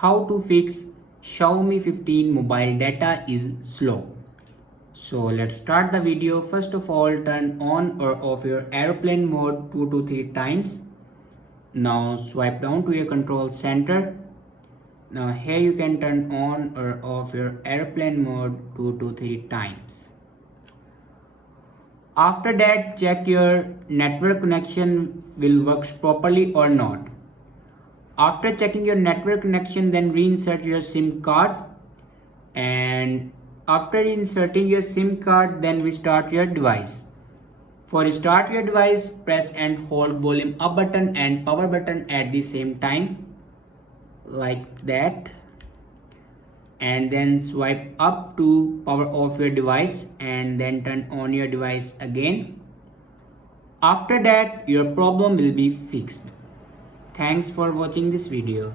how to fix Xiaomi 15 mobile data is slow. So let's start the video. First of all, turn on or off your airplane mode 2 to 3 times. Now swipe down to your control center. Now here you can turn on or off your airplane mode 2 to 3 times. After that, check your network connection will work properly or not. After checking your network connection, then reinsert your SIM card, and after inserting your SIM card, then restart your device. For restart your device, press and hold volume up button and power button at the same time, like that, and then swipe up to power off your device and then turn on your device again. After that, your problem will be fixed. Thanks for watching this video.